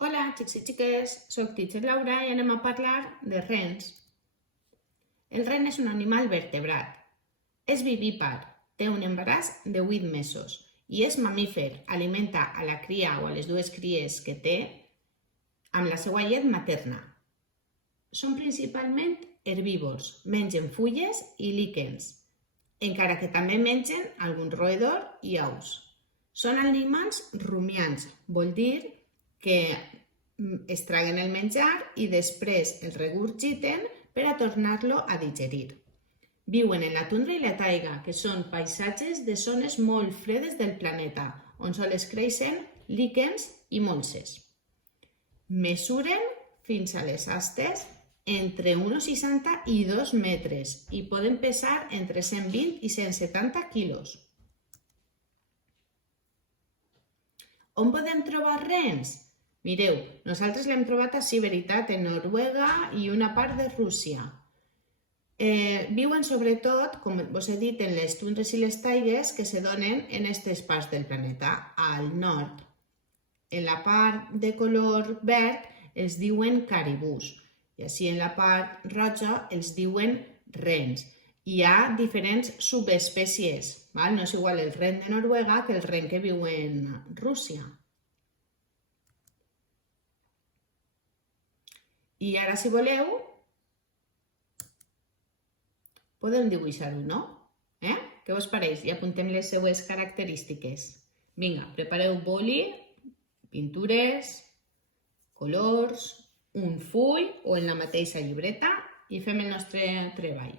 Hola, xics i xiques, soc teacher Laura i anem a parlar de rens. El ren és un animal vertebrat. És vivípar, té un embaràs de 8 mesos i és mamífer, alimenta a la cria o a les dues cries que té amb la seva llet materna. Són principalment herbívors, mengen fulles i líquens, encara que també mengen algun roedor i ous. Són animals rumiants, vol dir que es traguen el menjar i després el regurgiten per a tornar-lo a digerir. Viuen en la tundra i la taiga, que són paisatges de zones molt fredes del planeta, on sols creixen líquens i molses. Mesuren fins a les astes entre 1,60 i 2 metres i poden pesar entre 120 i 170 quilos. On podem trobar rens? Mireu, nosaltres l'hem trobat a Siberitat, en Noruega i una part de Rússia. Viuen sobretot, com us he dit, en les tundres i les taigues que se donen en aquestes parts del planeta, al nord. En la part de color verd els diuen caribús i així en la part roja els diuen rens. Hi ha diferents subespècies, no és igual el ren de Noruega que el ren que viu en Rússia. I ara, si voleu, podem dibuixar-ho, no? Què us pareix? I apuntem les seues característiques. Vinga, prepareu boli, pintures, colors, un full o en la mateixa llibreta i fem el nostre treball.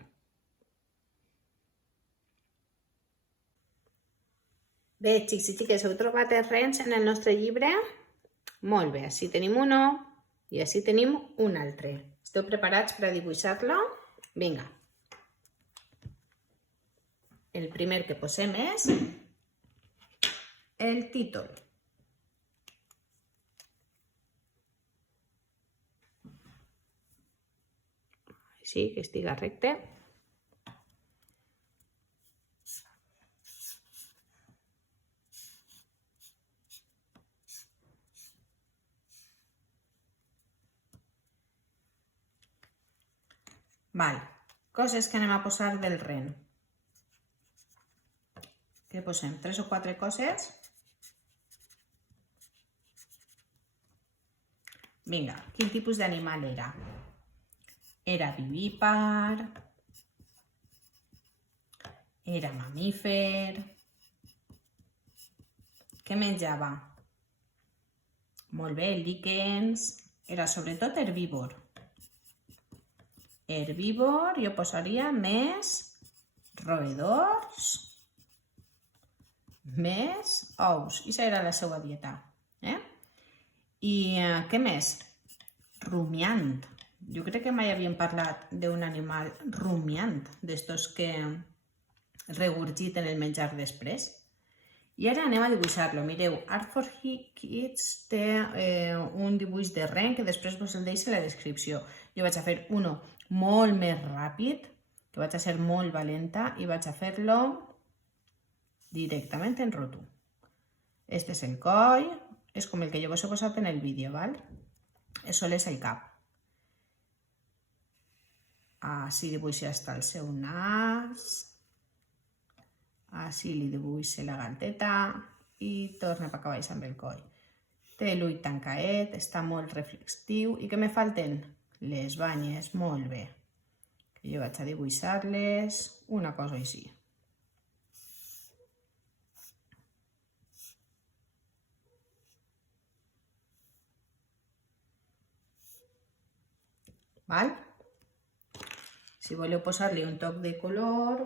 Bé, xics i xiques, heu trobat els rens en el nostre llibre? Molt bé, així tenim uno i així tenim un altre. Esteu preparats per a dibuixar-lo? Vinga. El primer que posem és el títol. Així, que estiga recte. Coses que anem a posar del ren. Què posem? 3 o 4 coses? Vinga, quin tipus d'animal era? Era vivípar, era mamífer. Què menjava? Molt bé, líquens. Era sobretot herbívor. Herbívor, jo posaria més roedors, més ous. I això era la seva dieta. I què més? Rumiant. Jo crec que mai havíem parlat d'un animal rumiant, d'estos que regurgiten el menjar després. I ara anem a dibuixar-lo. Mireu, Art for Kids té un dibuix de ren que després us el deixo a la descripció. Jo vaig a fer uno molt més ràpid, que vaig a ser molt valenta i vaig a fer-lo directament en roto. Este és el coll, és com el que jo us he posat en el vídeo, val? Això és el cap. Així dibuixa hasta el seu nas. Així li dibuixa la galteta i torna cap a baix amb el coll. Té l'ull tancaet, està molt reflexiu. I què me falten? Les banyes, molt bé. Jo vaig a dibuixar-les una cosa així. Val? Si voleu posar-li un toc de color,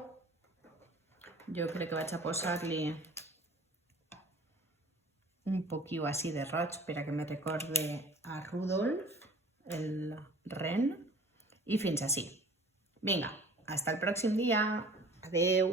jo crec que vaig a posar-li un poquillo així de roig per a que me recorde a Rudolf, el ren, i fins així. Vinga, hasta el pròxim dia. Adeu.